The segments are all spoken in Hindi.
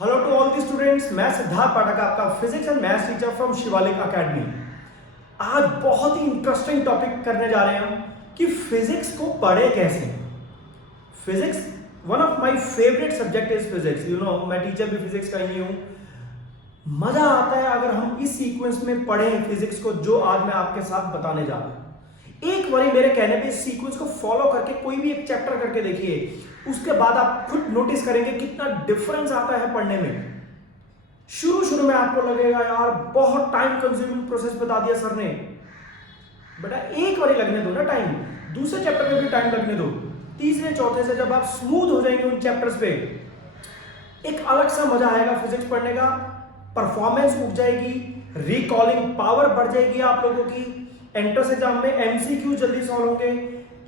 Hello to all the students, मैं सिद्धार्थ पाठक आपका physics and maths teacher from Shivalik Academy. आज बहुत ही इंटरेस्टिंग टॉपिक करने जा रहे हैं हम कि फिजिक्स को पढ़े कैसे। Physics one of my favourite subject is physics. मैं टीचर भी फिजिक्स का ही हूँ। मजा आता है अगर हम इस सीक्वेंस में पढ़ें फिजिक्स को, जो आज मैं आपके साथ बताने जा रहा हूँ। एक बारी मेरे कहने पे इस सीक्वेंस को फॉलो करके कोई भी एक चैप्टर करके देखिए, उसके बाद आप खुद नोटिस करेंगे कितना डिफरेंस आता है पढ़ने में। शुरू में आपको लगेगा यार बहुत टाइम कंज्यूमिंग प्रोसेस बता दिया सर ने, बेटा एक बारी लगने दो ना टाइम, दूसरे चैप्टर में भी टाइम लगने दो, तीसरे चौथे से जब आप स्मूथ हो जाएंगे उन चैप्टर्स पे, एक अलग सा मजा आएगा फिजिक्स पढ़ने का। परफॉर्मेंस उठ जाएगी, रिकॉलिंग पावर बढ़ जाएगी आप लोगों की। एंट्रेंस एग्जाम में एमसीक्यू जल्दी सॉल्व होंगे।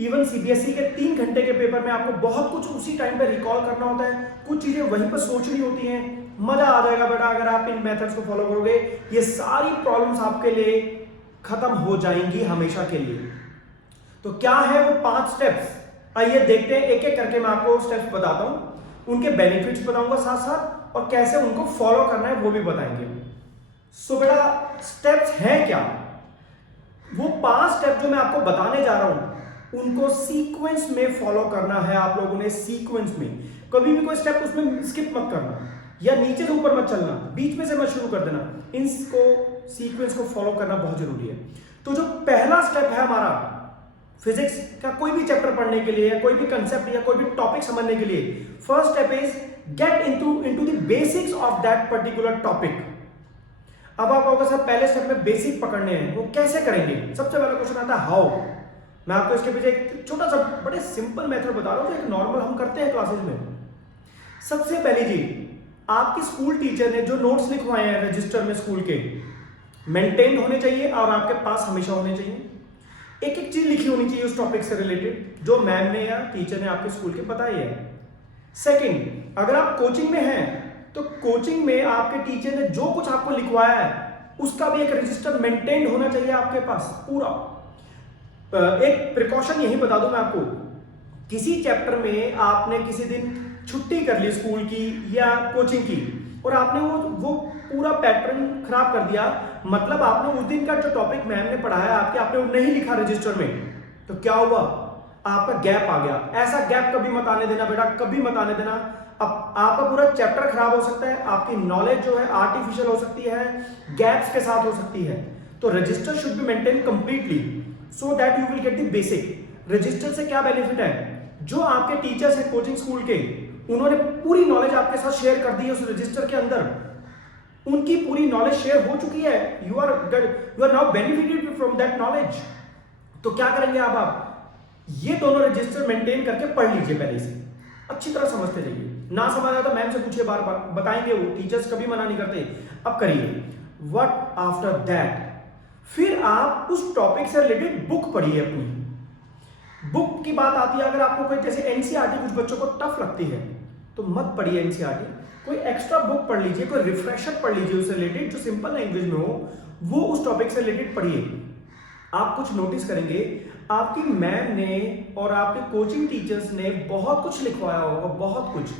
इवन सीबीएसई के 3 घंटे के पेपर में आपको बहुत कुछ उसी टाइम पे रिकॉल करना होता है, कुछ चीजें वहीं पर सोचनी होती हैं। मजा आ जाएगा बेटा अगर आप इन मेथड्स को फॉलो करोगे। ये सारी प्रॉब्लम्स आपके लिए खत्म हो जाएंगी हमेशा के लिए। तो क्या है वो 5 स्टेप्स, आइए देखते हैं। एक एक करके मैं आपको स्टेप्स बताता हूं, उनके बेनिफिट्स बताऊंगा साथ साथ, और कैसे उनको फॉलो करना है वो भी बताएंगे। सो बेटा स्टेप्स हैं क्या, वो 5 स्टेप जो मैं आपको बताने जा रहा हूं उनको सीक्वेंस में फॉलो करना है आप लोगों ने। सीक्वेंस में कभी भी कोई स्टेप उसमें स्किप मत करना, या नीचे से ऊपर मत चलना, बीच में से मत शुरू कर देना। इनको सीक्वेंस को फॉलो करना बहुत जरूरी है। तो जो पहला स्टेप है हमारा फिजिक्स का कोई भी चैप्टर पढ़ने के लिए, या कोई भी कंसेप्ट या कोई भी टॉपिक समझने के लिए, first step is get into the basics of that particular topic. अब आप कहोगे सर पहले स्टेप में बेसिक पकड़ने हैं, वो कैसे करेंगे? सबसे पहला क्वेश्चन आता है हाउ। मैं आपको इसके पीछे एक छोटा सा बड़े सिंपल मेथड बता रहा हूं, जो एक नॉर्मल हम करते हैं क्लासेस में। सबसे पहली चीज, आपके स्कूल टीचर ने जो नोट्स लिखवाए हैं रजिस्टर में स्कूल के, मेंटेन होने चाहिए और आपके पास हमेशा होने चाहिए। एक एक चीज लिखी होनी चाहिए उस टॉपिक से रिलेटेड, जो मैम ने या टीचर ने आपके स्कूल के बताई है। सेकेंड, अगर आप कोचिंग में हैं तो कोचिंग में आपके टीचर ने जो कुछ आपको लिखवाया है उसका भी एक रजिस्टर मेंटेन होना चाहिए आपके पास पूरा। एक प्रिकॉशन यही बता दूं मैं आपको, किसी चैप्टर में आपने किसी दिन छुट्टी कर ली स्कूल की या कोचिंग की, और आपने वो पूरा पैटर्न खराब कर दिया, मतलब आपने उस दिन का जो टॉपिक मैम ने पढ़ाया आपने वो नहीं लिखा रजिस्टर में, तो क्या हुआ? आपका गैप आ गया। ऐसा गैप कभी मत आने देना बेटा, कभी मत आने देना। अब आपका पूरा चैप्टर खराब हो सकता है, आपकी नॉलेज जो है आर्टिफिशियल हो सकती है, गैप्स के साथ हो सकती है। तो register should be maintain completely so that you will get the basic. Register से क्या बेनिफिट है? जो आपके टीचर्स हैं कोचिंग स्कूल के, उन्होंने पूरी नॉलेज आपके साथ शेयर कर दी है उस रजिस्टर के अंदर, उनकी पूरी नॉलेज शेयर हो चुकी है। You are now benefited from that knowledge. तो क्या करेंगे अब आप ये दोनों रजिस्टर मेंटेन करके पढ़ लीजिए, पहले से अच्छी तरह समझते जाइए। ना समझ आया तो मैम से पूछिए, बार बार बताएंगे, वो टीचर्स कभी मना नहीं करते। अब करिए व्हाट आफ्टर दैट, फिर आप उस टॉपिक से रिलेटेड बुक पढ़िए। अपनी बुक की बात आती है, अगर आपको कोई जैसे एनसीईआरटी कुछ बच्चों को टफ लगती है तो मत पढ़िए एनसीईआरटी, कोई एक्स्ट्रा बुक पढ़ लीजिए, कोई रिफ्रेशर पढ़ लीजिए उससे रिलेटेड, जो सिंपल लैंग्वेज में हो, वो उस टॉपिक से रिलेटेड पढ़िए। आप कुछ नोटिस करेंगे, आपकी मैम ने और आपके कोचिंग टीचर्स ने बहुत कुछ लिखवाया होगा, बहुत कुछ,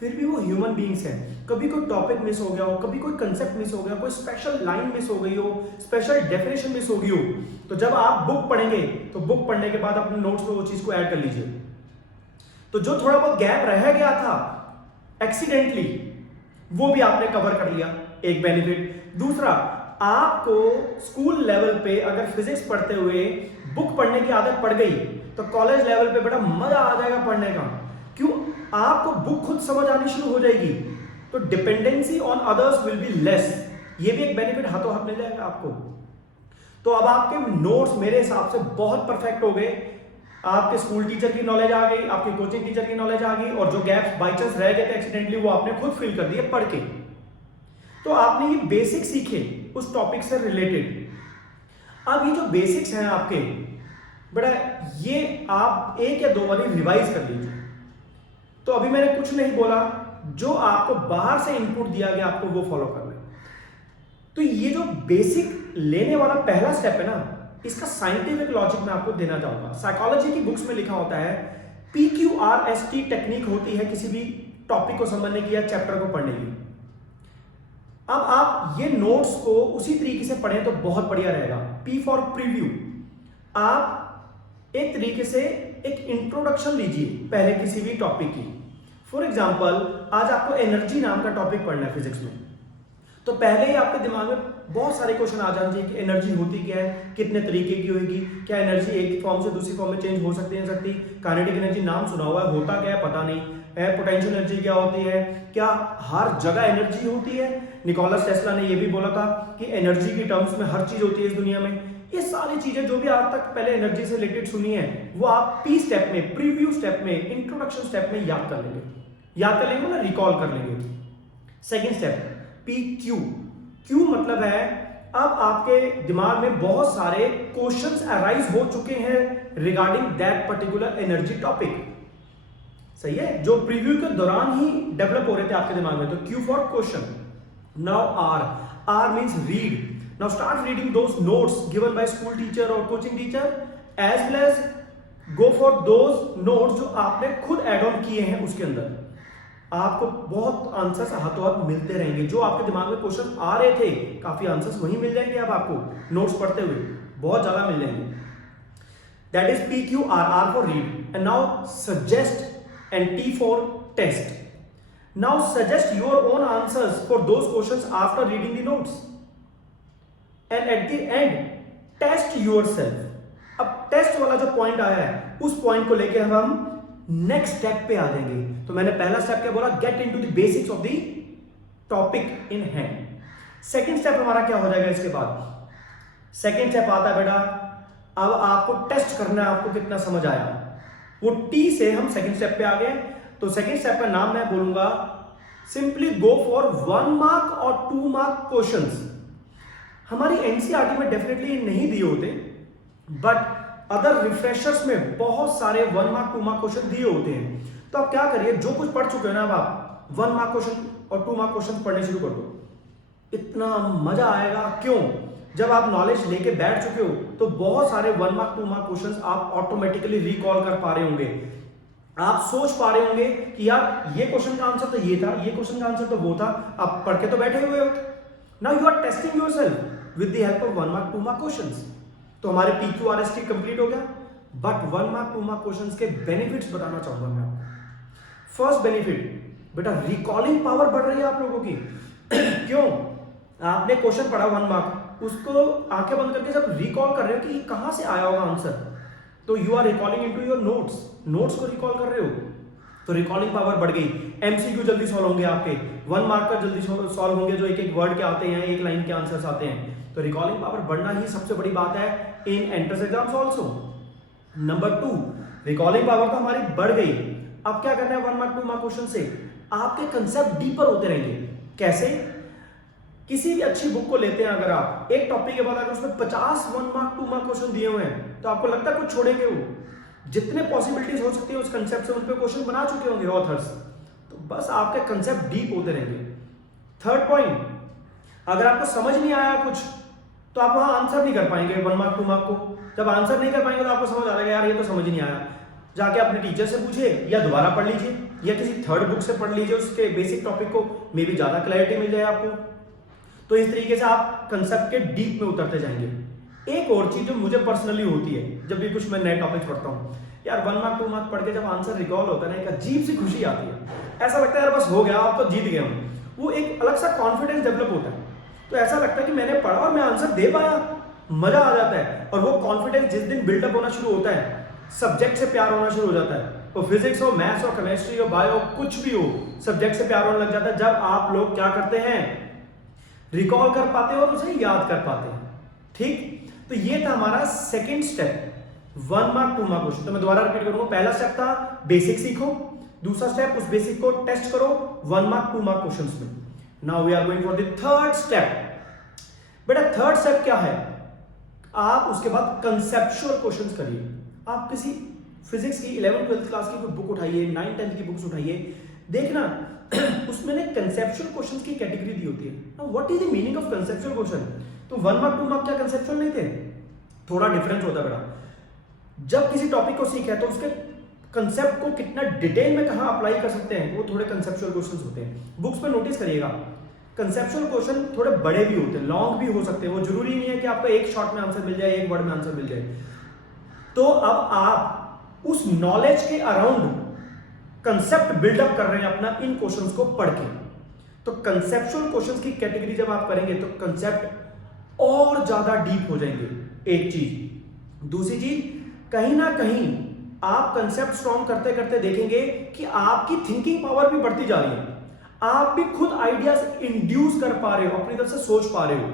फिर भी वो ह्यूमन बीइंग्स हैं। कभी कोई टॉपिक मिस हो गया हो, कभी कोई कंसेप्ट मिस हो गया, कोई स्पेशल लाइन मिस हो गई हो, स्पेशल डेफिनेशन मिस हो गई हो, तो जब आप बुक पढ़ेंगे तो बुक पढ़ने के बाद अपने नोट्स में वो चीज को ऐड कर लीजिए। तो जो थोड़ा बहुत गैप रह गया था एक्सीडेंटली, वो भी आपने कवर कर लिया, एक बेनिफिट। दूसरा, आपको स्कूल लेवल पे अगर फिजिक्स पढ़ते हुए बुक पढ़ने की आदत पड़ गई तो कॉलेज लेवल पे बड़ा मजा आ जाएगा पढ़ने का। क्यों? आपको बुक खुद समझ आनी शुरू हो जाएगी, तो dependency on others will be less. ये भी एक बेनिफिट हाथों हाथ मिल जाएगा आपको। तो अब आपके नोट्स मेरे हिसाब से बहुत परफेक्ट हो गए। आपके स्कूल टीचर की नॉलेज आ गई, आपके कोचिंग टीचर की नॉलेज आ गई, और जो गैप्स बाई चांस रह गए थे एक्सीडेंटली, वो आपने खुद फिल कर दिए पढ़ के। तो आपने ये बेसिक सीखे उस टॉपिक से रिलेटेड। अब ये जो बेसिक्स हैं आपके, बड़ा ये आप 1 या 2 बार रिवाइज कर लीजिए। तो अभी मैंने कुछ नहीं बोला, जो आपको बाहर से इनपुट दिया गया आपको वो फॉलो करना है। तो ये जो बेसिक लेने वाला पहला स्टेप है ना, इसका साइंटिफिक लॉजिक मैं आपको देना चाहूंगा। साइकोलॉजी की बुक्स में लिखा होता है PQRST टेक्निक होती है किसी भी टॉपिक को समझने की या चैप्टर को पढ़ने की। अब आप ये नोट्स को उसी तरीके से पढ़ें तो बहुत बढ़िया रहेगा। P for preview. आप एक तरीके से एक इंट्रोडक्शन लीजिए पहले किसी भी टॉपिक की। फॉर एग्जाम्पल आज आपको एनर्जी नाम का टॉपिक पढ़ना है फिजिक्स में, तो पहले ही आपके दिमाग में बहुत सारे क्वेश्चन आ जाने चाहिए कि एनर्जी होती क्या है, कितने तरीके की होगी, क्या एनर्जी एक फॉर्म से दूसरी फॉर्म में चेंज हो सकती है, नहीं सकती, काइनेटिक एनर्जी नाम सुना हुआ है, होता क्या है पता नहीं है, पोटेंशियल एनर्जी क्या होती है, क्या हर जगह एनर्जी होती है। निकोलस टेस्ला ने यह भी बोला था कि एनर्जी की टर्म्स में हर चीज होती है इस दुनिया में। ये सारी चीजें जो भी आज तक पहले एनर्जी से रिलेटेड सुनी है वो आप पी स्टेप में, प्रीव्यू स्टेप में, इंट्रोडक्शन स्टेप में याद कर लेंगे, मतलब रिकॉल कर लेंगे। Second step P Q. Q मतलब है अब आपके दिमाग में बहुत सारे क्वेश्चंस अराइज हो चुके हैं regarding that particular energy topic. सही है, जो प्रीव्यू के दौरान ही डेवलप हो रहे थे आपके दिमाग में। तो Q for question. Now R means read. Now start reading those notes given by school teacher और coaching teacher as well as go for those notes जो आपने खुद एड ऑन किए हैं उसके अंदर। आपको बहुत आंसर्स हाथों हाथ मिलते रहेंगे। जो आपके दिमाग में क्वेश्चन आ रहे थे काफी आंसर्स वहीं मिल जाएंगे। अब आपको नोट्स पढ़ते हुए बहुत ज्यादा मिल जाएंगे। That is P Q R for read. And now suggest and T for test. Now suggest your own answers for those questions after reading the notes. And at the end, test yourself. अब टेस्ट वाला जो पॉइंट आया है उस पॉइंट को लेके हम नेक्स्ट स्टेप पे आ जाएंगे। तो मैंने पहला स्टेप क्या बोला, get into the basics of the topic in hand. Second step हमारा क्या हो जाएगा इसके बाद? सेकेंड स्टेप आता है बेटा, अब आपको टेस्ट करना है आपको कितना समझ आया। वो टी से हम सेकंड स्टेप पे आ गए। तो सेकंड स्टेप का नाम मैं बोलूंगा सिंपली गो फॉर 1 मार्क और 2 मार्क क्वेश्चंस। हमारी एनसीईआरटी में डेफिनेटली नहीं दिए होते, बट अदर रिफ्रेशर्स में बहुत सारे 1 मार्क 2 मार्क क्वेश्चन दिए होते हैं। तो आप क्या करिए, जो कुछ पढ़ चुके हो ना अब आप 1 मार्क क्वेश्चन और 2 मार्क क्वेश्चन पढ़ने शुरू कर दो। इतना मजा आएगा। क्यों? जब आप नॉलेज लेके बैठ चुके हो तो बहुत सारे 1 मार्क 2 मार्क क्वेश्चंस आप ऑटोमेटिकली रिकॉल कर पा रहे होंगे। आप सोच पा रहे होंगे कि यार ये क्वेश्चन का आंसर तो ये था, ये क्वेश्चन का आंसर तो वो था। आप पढ़ के तो बैठे हुए हो। Now you are testing yourself with the help of 1 mark 2 mark questions. तो हमारे PQRST कंप्लीट हो गया। बट 1 मार्क 2 मार्क क्वेश्चंस के बेनिफिट्स बताना चाहूंगा मैं आपको। फर्स्ट बेनिफिट बेटा, रिकॉलिंग पावर बढ़ रही है आप लोगों की। क्यों? आपने क्वेश्चन पढ़ा 1 मार्क, उसको आंखें बंद करके जब रिकॉल कर रहे हो कि कहां से आया होगा आंसर, तो you are recalling into your notes को रिकॉल कर रहे हो, तो रिकॉलिंग पावर बढ़ गई। एमसीक्यू जल्दी सॉल्व होंगे आपके, 1 मार्क का जल्दी सॉल्व होंगे, जो एक एक वर्ड के आते हैं, एक लाइन के आंसर्स आते हैं। तो रिकॉलिंग पावर बढ़ना ही सबसे बड़ी बात है in entrance exams also. Number 2, recalling power तो हमारी बढ़ गई। अब क्या करना है 1 मार्क 2 मार्क क्वेश्चन से? आपके कंसेप्ट डीपर होते रहेंगे। कैसे? किसी भी अच्छी बुक को लेते हैं अगर आप, एक टॉपिक के बाद अगर उसमें 50 1 मार्क 2 मार्क क्वेश्चन दिए हुए हैं तो आपको लगता है कुछ छोड़ेंगे वो? जितने पॉसिबिलिटीज हो सकती है उस कंसेप्ट से उन पे क्वेश्चन बना चुके होंगे ऑथर्स। तो बस आपके कंसेप्ट डीप होते रहेंगे। थर्ड पॉइंट, अगर आपको समझ नहीं आया कुछ तो आप वहां आंसर नहीं कर पाएंगे 1 मार्क 2 मार्क को। जब आंसर नहीं कर पाएंगे तो आपको समझ आ जाएगा यार ये तो समझ नहीं आया। जाके अपने टीचर से पूछिए या दोबारा पढ़ लीजिए या किसी थर्ड बुक से पढ़ लीजिए उसके बेसिक टॉपिक को, मे बी ज्यादा क्लैरिटी मिल जाए आपको। तो इस तरीके से आप कंसेप्ट के डीप में उतरते जाएंगे। एक और चीज जो मुझे पर्सनली होती है जब भी कुछ मैं नए टॉपिक पढ़ता हूँ, यार 1 मार्क 2 मार्क पढ़ के जब आंसर रिकॉल होता है ना, एक अजीब सी खुशी आती है। ऐसा लगता है यार बस हो गया, आप तो जीत गए हम। वो एक अलग सा कॉन्फिडेंस डेवलप होता है। तो ऐसा लगता है कि मैंने पढ़ा और मैं आंसर दे पाया, मजा आ जाता है। और वो कॉन्फिडेंस जिस दिन बिल्डअप होना शुरू होता है, सब्जेक्ट से प्यार होना शुरू हो जाता है। तो फिजिक्स हो, मैथ्स हो, केमिस्ट्री हो, बायो, कुछ भी हो, सब्जेक्ट से प्यार होने लग जाता है जब आप लोग क्या करते हैं, रिकॉल कर पाते हो और उसे याद कर पाते हैं। ठीक, तो ये था हमारा second step, 1 mark 2 mark question. तो मैं दोबारा रिपीट करूंगा। पहला स्टेप था बेसिक सीखो, दूसरा स्टेप उस बेसिक को टेस्ट करो 1 मार्क 2 मार्क क्वेश्चंस में। Now we are going for the third step. बेटा थर्ड स्टेप क्या है? आप उसके बाद कंसेप्चुअल क्वेश्चंस करिए। आप किसी फिजिक्स की 11th 12th क्लास की कोई बुक उठाइए, 9th 10th की बुक्स उठाइए, देखना उसमें ने कंसेप्चुअल क्वेश्चंस की कैटेगरी दी होती है। Now what is the meaning of conceptual question? तो 1 मार्क 2 मार्क क्या कंसेप्चुअल नहीं थे? थोड़ा डिफरेंस होता है बेटा। जब किसी टॉपिक को सीखा है तो उसके कंसेप्ट को कितना डिटेल में कहां अप्लाई कर सकते हैं, वो थोड़े कंसेप्चुअल क्वेश्चंस होते हैं। बुक्स पे नोटिस करिएगा, कंसेप्चुअल क्वेश्चन थोड़े बड़े भी होते हैं, लॉन्ग भी हो सकते हैं, वो जरूरी नहीं है कि आपको एक शॉट में आंसर मिल जाए, एक वर्ड में आंसर मिल जाए। तो अब आप उस नॉलेज के अराउंड कंसेप्ट बिल्डअप कर रहे हैं अपना इन क्वेश्चंस को पढ़ के। तो कंसेप्चुअल क्वेश्चंस की कैटेगरी जब आप करेंगे तो कंसेप्ट और ज्यादा डीप हो जाएंगे, एक चीज। दूसरी चीज, कहीं ना कहीं आप कंसेप्ट स्ट्रॉन्ग करते करते देखेंगे कि आपकी थिंकिंग पावर भी बढ़ती जा रही है, आप भी खुद आइडियाज इंड्यूस कर पा रहे हो, अपनी तरफ से सोच पा रहे हो।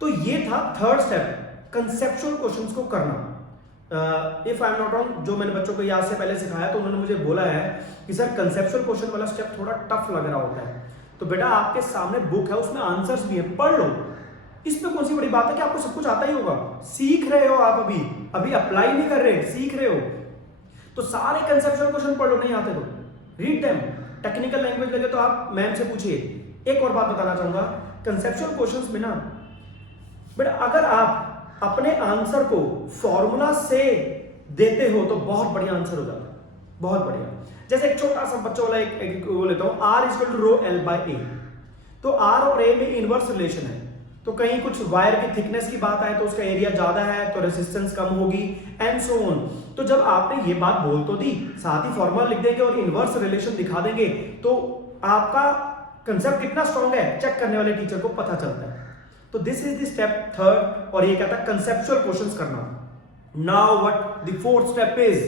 तो ये था थर्ड स्टेप, कंसेप्चुअल क्वेश्चंस को करना। If I am not wrong, जो मैंने बच्चों को यहाँ से पहले सिखाया तो उन्होंने मुझे बोला है कि सर कंसेप्चुअल क्वेश्चन वाला स्टेप थोड़ा टफ लग रहा होता है। तो बेटा आपके सामने बुक है, उसमें आंसर्स भी है, पढ़ लो। इसमें कौन सी बड़ी बात है कि आपको सब कुछ आता ही होगा, सीख रहे हो आप, अभी अप्लाई नहीं कर रहे, सीख रहे हो। तो सारे कंसेप्चुअल क्वेश्चन पढ़ लो, नहीं आते तो रीड देम। टेक्निकल लैंग्वेज लगे तो आप मैम से पूछिए। एक और बात बताना चाहूंगा, कंसेप्चुअल क्वेश्चंस में ना बेटा अगर आप अपने आंसर को फॉर्मूला से देते हो तो बहुत बढ़िया आंसर हो जाता है, बहुत बढ़िया। जैसे एक छोटा सा बच्चों वाला एक वो लेता हूं, R is equal to rho L by A. तो आर और ए में इनवर्स रिलेशन है, तो कहीं कुछ वायर की थिकनेस की बात आए तो उसका एरिया ज्यादा है तो रेजिस्टेंस कम होगी, एंड सो ऑन। तो जब आपने ये बात बोल तो दी, साथ ही फॉर्मूला लिख देंगे और इनवर्स रिलेशन दिखा देंगे, तो आपका कंसेप्ट कितना स्ट्रांग है चेक करने वाले टीचर को पता चलता है। तो this is the step third, और ये कहता है कंसेप्चुअल क्वेश्चंस करना। Now what the fourth step is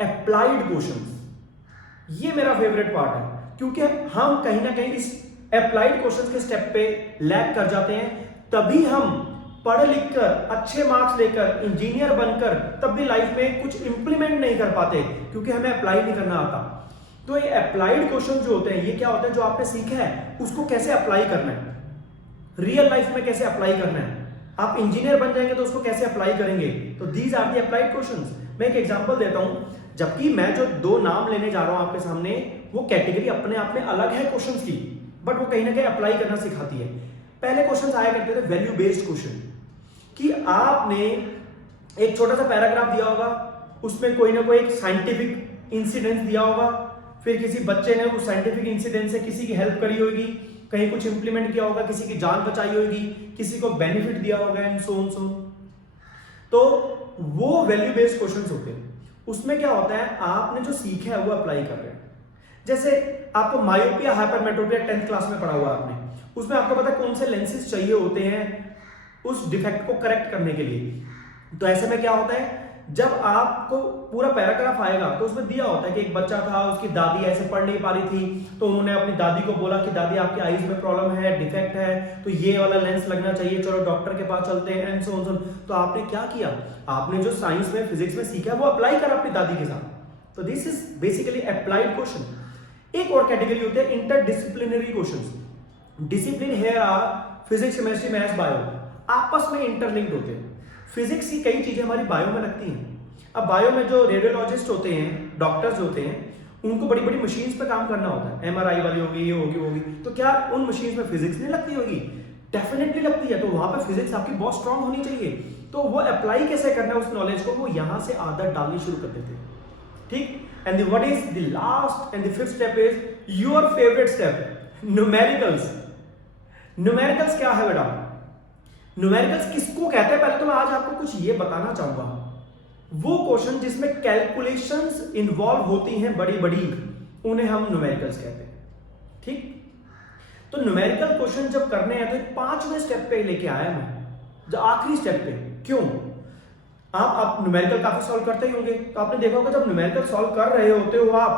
applied questions. ये मेरा फेवरेट पार्ट है, क्योंकि हम कहीं ना कहीं इस अप्लाइड क्वेश्चंस के स्टेप पे लैग कर जाते हैं। तभी हम पढ़ लिख कर अच्छे मार्क्स लेकर इंजीनियर बनकर तब भी लाइफ में कुछ इंप्लीमेंट नहीं कर पाते, क्योंकि हमें अप्लाई नहीं करना आता। तो ये अप्लाइड क्वेश्चन जो होते हैं, ये क्या होता है, जो आपने सीखा है उसको कैसे अप्लाई करना है, रियल लाइफ में कैसे अप्लाई करना है। आप इंजीनियर बन जाएंगे तो उसको कैसे अप्लाई करेंगे। तो these are the applied questions. मैं एक एग्जांपल देता हूं, जबकि मैं जो दो नाम लेने जा रहा हूं आपके सामने, वो कैटेगरी अपने आप में अलग है क्वेश्चंस की, बट वो कहीं ना कहीं अप्लाई करना सिखाती है। पहले क्वेश्चंस आया करते थे वैल्यू बेस्ड क्वेश्चन, कि आपने एक छोटा सा पैराग्राफ दिया होगा, उसमें कोई ना कोई एक साइंटिफिक इंसिडेंट दिया होगा, फिर किसी बच्चे ने उस साइंटिफिक इंसिडेंट से किसी की हेल्प करी होगी, कहीं कुछ इंप्लीमेंट किया होगा, किसी की जान बचाई होगी, किसी को बेनिफिट दिया होगा, एंड सो ऑन सो। तो वो वैल्यू बेस्ड क्वेश्चंस होते हैं। उसमें क्या होता है, आपने जो सीखा है वो अप्लाई कर रहे हैं। जैसे आपको मायोपिया हाइपरमेट्रोपिया 10th क्लास में पढ़ा हुआ आपने, उसमें आपको पता है कौन से लेंसेज चाहिए होते हैं उस डिफेक्ट को करेक्ट करने के लिए। तो ऐसे में क्या होता है, जब आपको पूरा पैराग्राफ आएगा तो उसमें दिया होता है कि एक बच्चा था, उसकी दादी ऐसे पढ़ नहीं पा रही थी, तो उन्होंने अपनी दादी को बोला कि दादी आपकी आईज में प्रॉब्लम है, डिफेक्ट है, तो ये वाला लेंस लगना चाहिए, चलो डॉक्टर के पास चलते हैं, एंड सो ऑन। तो आपने क्या किया, आपने जो साइंस में फिजिक्स में सीखा वो अप्लाई करा अपनी दादी के साथ। तो this is basically applied question. एक और कैटेगरी होती है इंटरडिसिप्लिनरी क्वेश्चंस। डिसिप्लिन है फिजिक्स, केमिस्ट्री, मैथ्स, बायो आपस में इंटरलिंक्ड होते हैं। फिजिक्स की कई चीजें हमारी बायो में लगती हैं। अब बायो में जो रेडियोलॉजिस्ट होते हैं, डॉक्टर्स होते हैं, उनको बड़ी बड़ी मशीन्स पे काम करना होता है, एमआरआई वाली होगी, ये होगी, वो होगी। तो क्या उन मशीन्स में फिजिक्स नहीं लगती होगी? डेफिनेटली लगती है। तो वहां पे फिजिक्स आपकी बहुत स्ट्रांग होनी चाहिए। तो वो अप्लाई कैसे करना है उस नॉलेज को, वो यहां से आदत डालनी शुरू कर देते हैं। ठीक। And what is the last and the fifth step is your favourite step, numericals. Numericals क्या है बेटा? न्यूमेरिकल्स किसको कहते हैं, पहले तो मैं आज आपको कुछ ये बताना चाहूंगा। वो क्वेश्चन जिसमें कैलकुलेशंस इन्वॉल्व होती हैं बड़ी बड़ी, उन्हें हम न्यूमेरिकल्स कहते हैं। ठीक। तो न्यूमेरिकल क्वेश्चन जब करने हैं तो 5वें स्टेप पे लेके आया मैं, जो आखिरी स्टेप पे। क्यों? आप न्यूमेरिकल काफी सॉल्व करते ही होंगे, तो आपने देखा होगा जब न्यूमेरिकल सॉल्व कर रहे होते हो आप,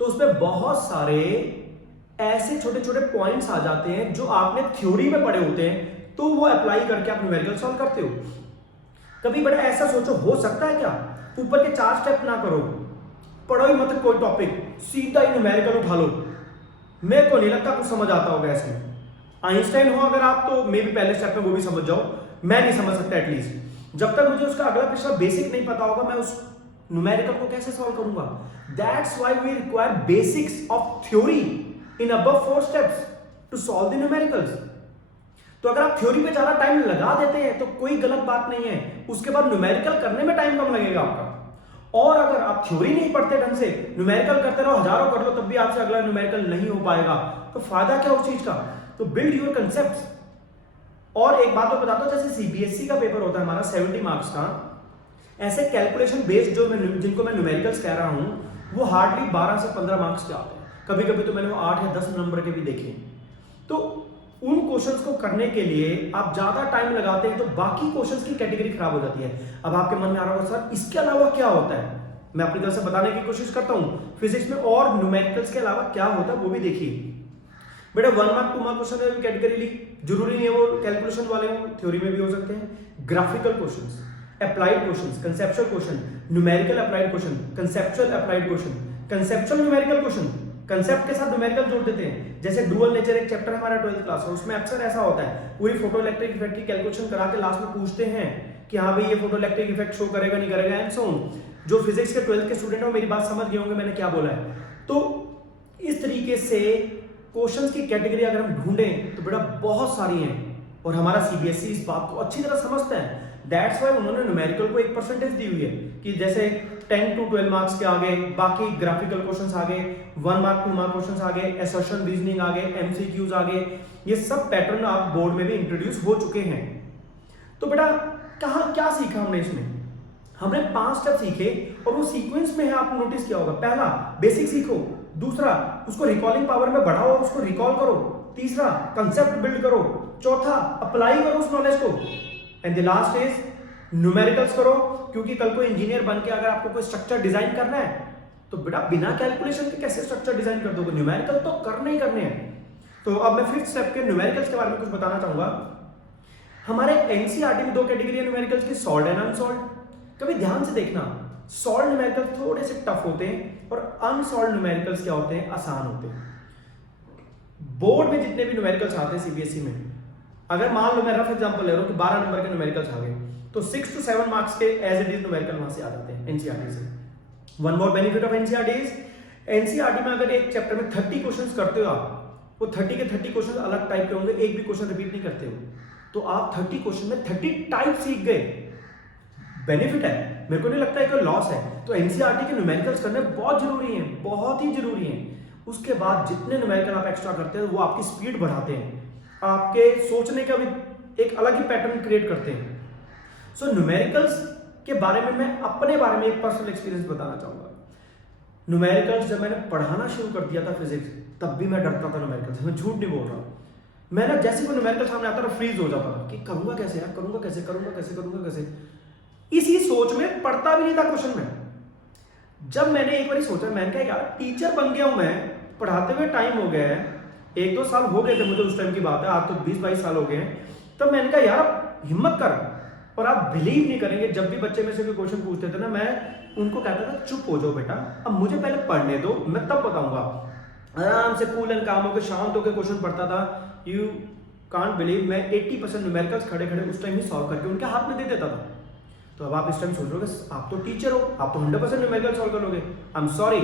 तो उसमें बहुत सारे ऐसे छोटे छोटे पॉइंट्स आ जाते हैं जो आपने थ्योरी में पढ़े होते हैं, तो वो अप्लाई करके आप न्यूमेरिकल सॉल्व करते हो। कभी बड़ा ऐसा सोचो, हो सकता है क्या ऊपर के 4 स्टेप ना करो, पढ़ो ही मत कोई टॉपिक, सीधा ही न्यूमेरिकल उठा लो। मेरे को नहीं लगता कुछ समझ आता होगा ऐसे। आइंस्टाइन हो अगर आप, तो मे भी पहले स्टेप में वो भी समझ जाओ, मैं नहीं समझ सकता एटलीस्ट। जब तक मुझे उसका अगला पिछला बेसिक नहीं पता होगा, मैं उस न्यूमेरिकल को कैसे सॉल्व करूंगा? That's why we require basics of theory in above 4 steps to solve the numericals. तो अगर आप थ्योरी पे ज्यादा टाइम लगा देते हैं तो कोई गलत बात नहीं है, उसके बाद न्यूमेरिकल करने में टाइम कम लगेगा आपका। और अगर आप थ्योरी नहीं पढ़ते ढंग से, न्यूमेरिकल करते रहो, हजारों कर लो, तब भी आपसे अगला न्यूमेरिकल नहीं हो पाएगा, तो फायदा क्या उस चीज का? तो बिल्ड योर कंसेप्ट्स। और एक बात और बताता हूं, जैसे सीबीएसई का पेपर होता है हमारा 70 मार्क्स का, ऐसे कैलकुलेशन बेस्ड जो जिनको मैं न्यूमेरिकल्स कह रहा हूं, वो हार्डली 12 से 15 मार्क्स के आते हैं। कभी कभी तो मैंने वो 8 या 10 नंबर के भी देखे। तो उन क्वेश्चंस को करने के लिए आप ज्यादा टाइम लगाते हैं तो बाकी क्वेश्चंस की कैटेगरी खराब हो जाती है। अब आपके मन में आ रहा होगा सर इसके अलावा क्या होता है, मैं अपनी तरफ से बताने की कोशिश करता हूं फिजिक्स में और न्यूमेरिकल्स के अलावा क्या होता है वो भी देखिए। बेटा 1 मार्क 2 मार्क क्वेश्चन है कैटेगरी ली, जरूरी नहीं है वो कैलकुलेशन वाले हो, थ्योरी में भी हो सकते हैं। Graphical questions, applied questions, conceptual question, numerical applied question, conceptual applied question, conceptual numerical question, concept के साथ न्यूमेरिकल जोड़ देते हैं। जैसे डुअल नेचर एक चैप्टर हमारा 12th क्लास है, उसमें अक्सर ऐसा होता है पूरी फोटो इलेक्ट्रिक इफेक्ट की कैलकुलेशन करा के लास्ट में पूछते हैं कि हाँ भाई ये फोटो इलेक्ट्रिक इफेक्ट शो करेगा नहीं करेगा एंड सो ऑन। जो फिजिक्स के 12th के स्टूडेंट हो मेरी बात समझ गए होंगे मैंने क्या बोला है। तो इस तरीके से क्वेश्चंस की कैटेगरी अगर हम ढूंढें तो बेटा बहुत सारी हैं और हमारा सीबीएसई इस बात को अच्छी तरह समझता है। दैट्स वाई उन्होंने न्यूमेरिकल को एक परसेंटेज दी हुई है कि जैसे 10 to 12 मार्क्स के आगे बाकी ग्राफिकल क्वेश्चंस आ गए, 1 मार्क 2 मार्क क्वेश्चंस आ गए, असर्शन रीजनिंग आ गए, एमसीक्यूज आ गए। ये सब पैटर्न आप बोर्ड में भी इंट्रोड्यूस हो चुके हैं। तो बेटा कहाँ क्या सीखा हमने इसमें? हमने 5 स्टेप सीखे और वो सीक्वेंस में है, आपने नोटिस किया होगा। पहला बेसिक सीखो, दूसरा उसको रिकॉलिंग पावर में बढ़ाओ और उसको रिकॉल करो, तीसरा कंसेप्ट बिल्ड करो, चौथा अप्लाई करो उस नॉलेज को, and the last is numericals करो। क्योंकि कल को इंजीनियर बन के अगर आपको कोई स्ट्रक्चर डिजाइन करना है तो बेटा बिना कैलकुलेशन के कैसे स्ट्रक्चर डिजाइन कर दोगे? न्यूमेरिकल तो करने ही करने हैं। तो अब मैं 5th स्टेप के न्यूमेरिकल्स के बारे में कुछ बताना चाहूंगा। हमारे एनसीईआरटी में 2 कैटेगरी है न्यूमेरिकल्स की, सॉल्व्ड एंड अनसॉल्व्ड। कभी ध्यान से देखना, सॉल्व्ड न्यूमेरिकल्स थोड़े से टफ होते हैं और अनसॉल्व्ड न्यूमेरिकल्स क्या होते हैं? आसान होते हैं। बोर्ड में जितने भी न्यूमेरिकल्स आते हैं सीबीएसई में, अगर मान लो मैं रफ एग्जांपल ले रहा हूं कि 12 नंबर के न्यूमेरिकल्स आ गए तो 6 to 7 मार्क्स के एज इट इज न्यूमेरिकल वहां से आ जाते हैं एनसीईआरटी से। One more benefit of NCERT is, NCERT में अगर एक चैप्टर में 30 क्वेश्चंस करते हो आप, वो 30 के 30 क्वेश्चन अलग टाइप के होंगे, एक भी क्वेश्चन रिपीट नहीं करते हो, तो आप 30 क्वेश्चन में 30 टाइप सीख गए। बेनिफिट है, मेरे को नहीं लगता है कोई लॉस है। तो एनसीईआरटी के न्यूमेरिकल्स करने बहुत जरूरी है, बहुत ही जरूरी है। उसके बाद जितने न्यूमेरिकल आप एक्स्ट्रा करते हैं वो आपकी स्पीड बढ़ाते हैं, आपके सोचने का भी एक अलग ही पैटर्न क्रिएट करते हैं। सो न्यूमेरिकल्स के बारे में मैं अपने बारे में एक पर्सनल एक्सपीरियंस बताना चाहूंगा। न्यूमेरिकल्स जब मैंने पढ़ाना शुरू कर दिया था फिजिक्स, तब भी मैं डरता था न्यूमेरिकल्स, मैं झूठ नहीं बोल रहा हूँ। मैं ना जैसे कोई न्यूमेरिकल सामने आता था फ्रीज हो जाता था कि करूंगा कैसे यार, करूंगा कैसे, करूंगा कैसे, करूंगा कैसे। इसी सोच में पढ़ता भी नहीं था क्वेश्चन में। जब मैंने एक बार सोचा, मैंने कहा यार टीचर बन गया हूं मैं, पढ़ाते हुए टाइम हो गया है, 1-2 साल हो गए थे मुझे उस टाइम की बात है, आज तो 20-22 साल हो गए हैं। तब मैंने कहा यार हिम्मत कर। और आप बिलीव नहीं करेंगे, जब भी बच्चे में से कोई क्वेश्चन पूछते थे ना, मैं उनको कहता था चुप हो जाओ बेटा, अब मुझे पहले पढ़ने दो, मैं तब बताऊंगा। आराम से कूल एंड काम होकर शांत होकर क्वेश्चन पढ़ता था। यू कांट बिलीव, मैं 80% न्यूमेरिकल्स खड़े खड़े उस टाइम ही सॉल्व करके उनके हाथ में दे देता था। तो अब आप इस टाइम सोच रहे हो आप तो टीचर हो, आप तो 100% न्यूमेरिकल सॉल्व कर लोगे। आई एम सॉरी,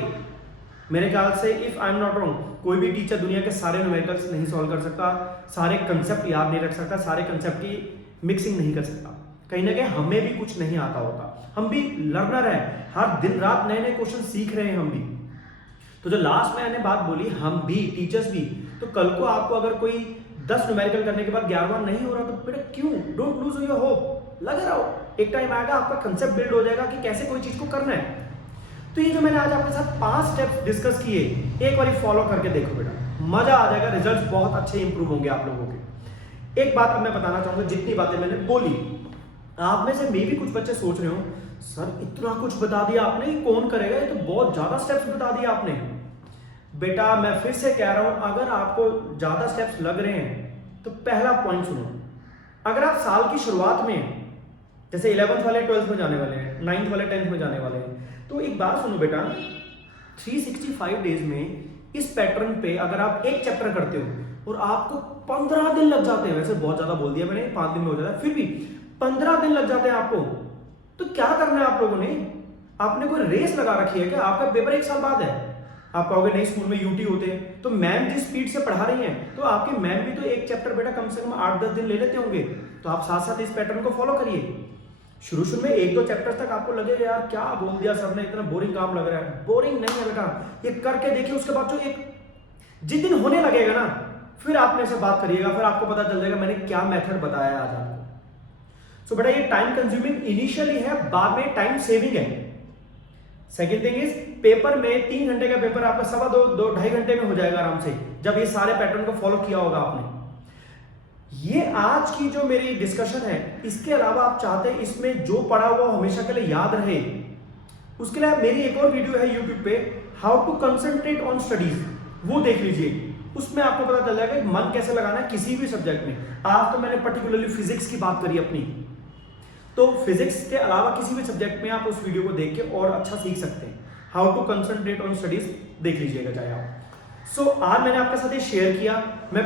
मेरे ख्याल से if I am not wrong, कोई भी टीचर दुनिया के सारे न्यूमेरिकल्स नहीं सॉल्व कर सकता, सारे कंसेप्ट याद नहीं रख सकता, सारे कंसेप्ट की मिक्सिंग नहीं कर सकता। कहीं ना कहीं हमें भी कुछ नहीं आता होता, हम भी लर्नर हैं, हर दिन रात नए नए क्वेश्चन सीख रहे हैं हम भी। तो जो लास्ट में मैंने बात बोली, हम भी टीचर्स भी, तो कल को आपको अगर कोई 10 न्यूमेरिकल करने के बाद 11वां नहीं हो रहा तो बेटा क्यों, डोंट लूज योर होप, लगे रहो, एक टाइम आएगा आपका कंसेप्ट बिल्ड हो जाएगा कि कैसे कोई चीज को करना है। तो ये जो मैंने आज आपके साथ 5 स्टेप्स डिस्कस किए, एक बार फॉलो करके देखो बेटा, मजा आ जाएगा, रिजल्ट्स बहुत अच्छे इंप्रूव होंगे आप लोगों के। एक बात अब मैं बताना चाहूंगा, जितनी बातें मैंने बोली, आप में से मे भी कुछ बच्चे सोच रहे हो सर इतना कुछ बता दिया आपने, कौन करेगा, ये तो बहुत ज्यादा स्टेप्स बता दिया आपने। बेटा मैं फिर से कह रहा हूं, अगर आपको ज्यादा स्टेप्स लग रहे हैं तो पहला पॉइंट सुनो। अगर आप साल की शुरुआत में, जैसे 11th वाले 12th में जाने वाले हैं, 9th वाले 10th में जाने वाले हैं, तो एक बात सुनो बेटा, 365 डेज में इस पैटर्न पे अगर आप एक चैप्टर करते हो और आपको 15 दिन लग जाते हैं, वैसे बहुत ज्यादा बोल दिया मैंने, 5 दिन में हो जाता है, फिर भी 15 दिन लग जाते हैं आपको, तो क्या करना है आप लोगों ने? आपने कोई रेस लगा रखी है क्या? आपका पेपर 1 साल बाद है। आप कहोगे नहीं स्कूल में यूटी होते हैं, तो मैम जिस स्पीड से पढ़ा रही हैं तो आपकी मैम भी तो एक चैप्टर बेटा कम से कम 8-10 दिन ले लेते होंगे, तो आप साथ साथ इस पैटर्न को फॉलो करिए। शुरू शुरू में एक दो चैप्टर्स तक आपको लगेगा यार क्या बोल दिया सर ने, इतना बोरिंग काम लग रहा है। बोरिंग नहीं है बेटा, ये करके देखिए। उसके बाद जो एक जिस दिन होने लगेगा ना, फिर आप मेरे से बात करिएगा, फिर आपको पता चल जाएगा मैंने क्या मेथड बताया आज आपको। सो बेटा ये टाइम कंज्यूमिंग इनिशियली है, बाद में टाइम सेविंग है। सेकेंड थिंग इज पेपर में 3 घंटे का पेपर आपका 2.5 घंटे में हो जाएगा आराम से, जब ये सारे पैटर्न को फॉलो किया होगा आपने। ये आज की जो मेरी डिस्कशन है, इसके अलावा आप चाहते हैं इसमें जो पढ़ा हुआ हमेशा के लिए याद रहे, उसके लिए मेरी एक और वीडियो है यूट्यूब पे, how to concentrate on studies, वो देख लीजिए। उसमें आपको पता चल जाएगा कि मन कैसे लगाना है किसी भी सब्जेक्ट में। आज तो मैंने पर्टिकुलरली फिजिक्स की बात करी अपनी, तो फिजिक्स के अलावा किसी भी सब्जेक्ट में आप उस वीडियो को देख के और अच्छा सीख सकते हैं। How to concentrate on studies देख लीजिएगा चाहे आप। सो आज मैंने आपके साथ ये शेयर किया। मैं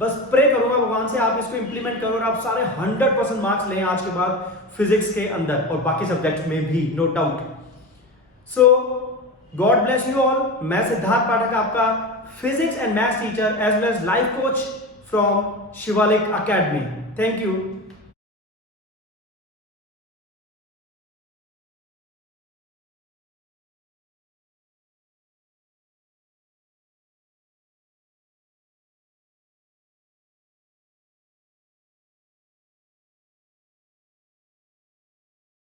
बस प्रे करूंगा भगवान से आप इसको इंप्लीमेंट करो और आप सारे 100% मार्क्स लें आज के बाद फिजिक्स के अंदर और बाकी सब्जेक्ट्स में भी, no doubt. So God bless you all. मैं सिद्धार्थ पाठक, आपका physics and maths teacher as well as life coach from Shivalik Academy. Thank you.